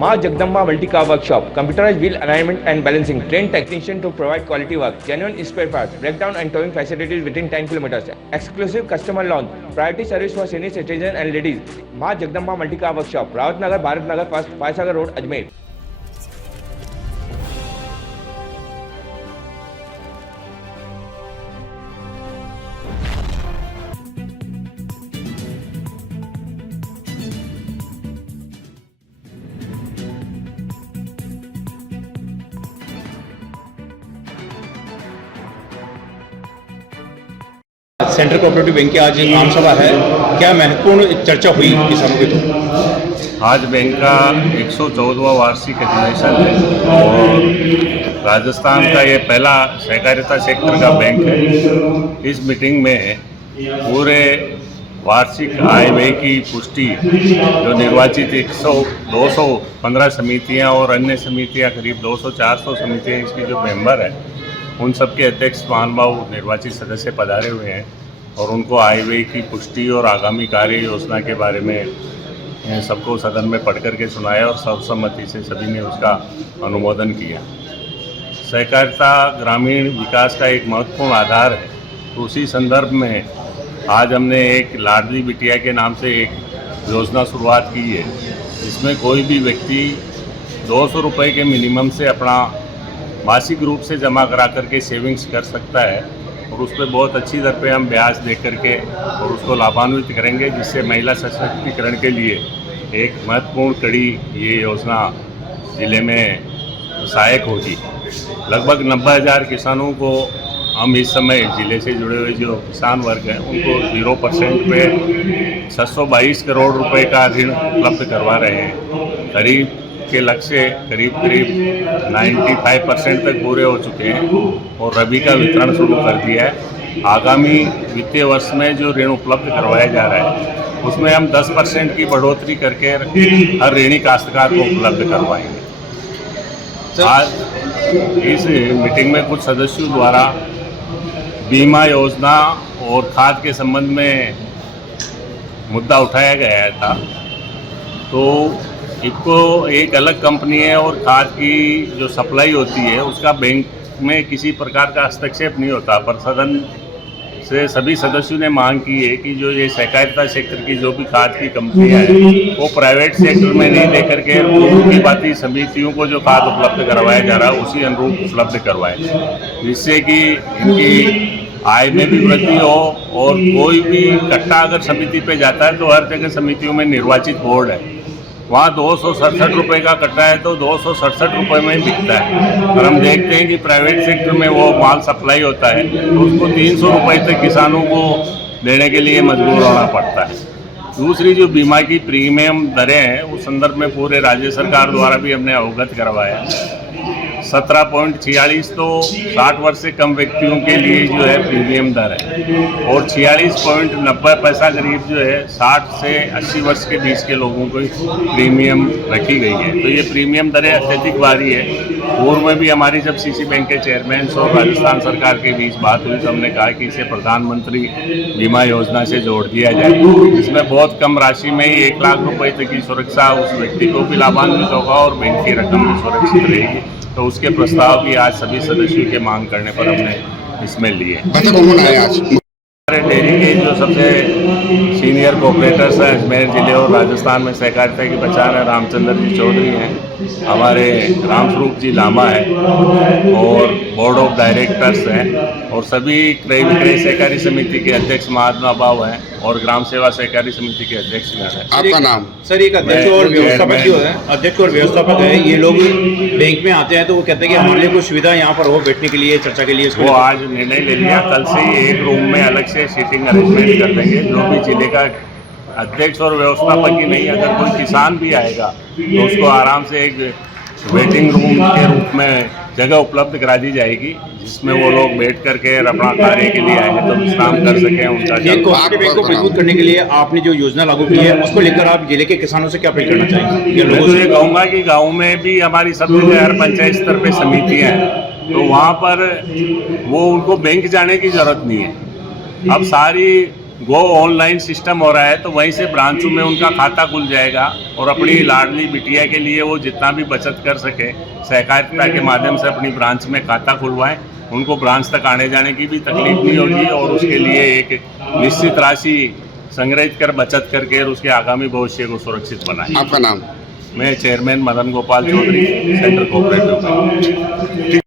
Ma Jagdamba Multi-Car Workshop, computerized wheel alignment and balancing, trained technician to provide quality work, genuine spare parts, breakdown and towing facilities within 10 kilometers, exclusive customer lounge, priority service for senior citizens and ladies. Ma Jagdamba Multi-Car Workshop, Rawat Nagar, Bharat Nagar, First, Faisagar Road, Ajmer. Central cooperative bank की आज आम सभा है, क्या महत्वपूर्ण चर्चा हुई किसानों के तो? आज बैंक का 114वां वार्षिक अधिवेशन है और राजस्थान का ये पहला सहकारिता सेक्टर का बैंक है। इस मीटिंग में पूरे वार्षिक आय व्यय की पुष्टि जो निर्वाचित 215 समितियां और अन्य समितियां करीब 200-400 समितियां इसकी जो मेंबर है उन सबके अध्यक्ष महानुभाव निर्वाचित सदस्य पधारे हुए हैं और उनको आय व्यय की पुष्टि और आगामी कार्य योजना के बारे में सबको सदन में पढ़ करके सुनाया और सर्वसम्मति से सभी ने उसका अनुमोदन किया। सहकारिता ग्रामीण विकास का एक महत्वपूर्ण आधार है, तो उसी संदर्भ में आज हमने एक लाडली बिटिया के नाम से एक योजना शुरुआत की है, जिसमें कोई भी व्यक्ति 200 रुपये के मिनिमम से अपना मासिक रूप से जमा करा करके सेविंग्स कर सकता है और उस पर बहुत अच्छी दर पे हम ब्याज दे करके और उसको लाभान्वित करेंगे, जिससे महिला सशक्तिकरण के लिए एक महत्वपूर्ण कड़ी ये योजना ज़िले में सहायक होगी। लगभग 90,000 किसानों को हम इस समय ज़िले से जुड़े हुए जो किसान वर्ग हैं उनको 0% पे 622 करोड़ रुपए का ऋण उपलब्ध करवा रहे हैं। खरीफ के लक्ष्य करीब 95% तक पूरे हो चुके हैं और रबी का वितरण शुरू कर दिया है। आगामी वित्तीय वर्ष में जो ऋण उपलब्ध करवाया जा रहा है उसमें हम 10% की बढ़ोतरी करके हर ऋणी काश्तकार को उपलब्ध करवाएंगे। आज इस मीटिंग में कुछ सदस्यों द्वारा बीमा योजना और खाद के संबंध में मुद्दा उठाया गया था, तो इनको एक अलग कंपनी है और खाद की जो सप्लाई होती है उसका बैंक में किसी प्रकार का हस्तक्षेप नहीं होता, पर सदन से सभी सदस्यों ने मांग की है कि जो ये सहकारिता सेक्टर की जो भी खाद की कंपनियां हैं वो प्राइवेट सेक्टर में नहीं दे करके उनकी बाती समितियों को जो खाद उपलब्ध करवाया जा रहा है उसी अनुरूप उपलब्ध करवाए, जिससे कि इनकी आय में भी वृद्धि हो। और कोई भी कट्टा अगर समिति पे जाता है तो हर जगह समितियों में निर्वाचित बोर्ड है, वहाँ 267 रुपये का कट्टा है तो 267 रुपये में ही बिकता है। और हम देखते हैं कि प्राइवेट सेक्टर में वो माल सप्लाई होता है तो उसको 300 रुपये तक किसानों को देने के लिए मजबूर होना पड़ता है। दूसरी जो बीमा की प्रीमियम दरें हैं उस संदर्भ में पूरे राज्य सरकार द्वारा भी हमने अवगत करवाया। 17.46 तो 60 वर्ष से कम व्यक्तियों के लिए जो है प्रीमियम दर है और 46.90 पैसा करीब जो है 60 से 80 वर्ष के बीच के लोगों को प्रीमियम रखी गई है। तो ये प्रीमियम दरें अत्यधिक भारी है। पूर्व में भी हमारी जब सीसी बैंक के चेयरमैन और राजस्थान सरकार के बीच बात हुई तो हमने कहा कि इसे प्रधानमंत्री बीमा योजना से जोड़ दिया जाए, जिसमें बहुत कम राशि में ही 1 लाख रुपये तक की सुरक्षा उस व्यक्ति को भी लाभान्वित होगा और बैंक की रकम भी सुरक्षित रहेगी। तो उसके प्रस्ताव भी आज सभी सदस्यों के मांग करने पर हमने इसमें लिए। हमारे डेयरी के जो सबसे सीनियर कोऑपरेटर्स हैं अजमेर जिले और राजस्थान में सहकारिता की पहचान है, रामचंद्र जी चौधरी हैं, हमारे रामस्वरूप जी लामा है और बोर्ड ऑफ डायरेक्टर्स हैं और सभी क्रय विक्रय सहकारी समिति के अध्यक्ष महानुभाव हैं और ग्राम सेवा सहकारी समिति के अध्यक्ष हैं। आपका नाम? सर, एक अध्यक्ष और व्यवस्थापक जो है, अध्यक्ष और व्यवस्थापक है, ये लोग बैंक में आते हैं तो वो कहते हैं कि हमारे लिए कुछ सुविधा यहाँ पर हो बैठने के लिए, चर्चा के लिए। वो आज निर्णय ले लिया, कल से ही एक रूम में अलग से सीटिंग अरेंजमेंट कर देंगे। जो भी जिले का अध्यक्ष और व्यवस्थापक ही नहीं, अगर कोई किसान भी आएगा तो उसको आराम से एक वेटिंग रूम के रूप में जगह उपलब्ध करा दी जाएगी, जिसमें वो लोग बैठ करके अपना कार्य के लिए आएंगे तो विश्राम कर सकें। उनका बैंक को मजबूत करने के लिए आपने जो योजना लागू की है उसको लेकर आप जिले के किसानों से क्या अपील करना चाहेंगे? मैं तो ये कहूँगा कि गाँव में भी हमारी सब जगह हर पंचायत स्तर पर समितियाँ हैं, तो वहाँ पर वो उनको बैंक जाने की जरूरत नहीं है। अब सारी गो ऑनलाइन सिस्टम हो रहा है, तो वहीं से ब्रांचों में उनका खाता खुल जाएगा और अपनी लाडली बिटिया के लिए वो जितना भी बचत कर सके सहकारिता के माध्यम से अपनी ब्रांच में खाता खुलवाएं। उनको ब्रांच तक आने जाने की भी तकलीफ नहीं होगी और उसके लिए एक निश्चित राशि संग्रहित कर बचत करके उसके आगामी भविष्य को सुरक्षित बनाएं। आपका नाम? मैं chairman Madan Gopal Chaudhary, central cooperative bank.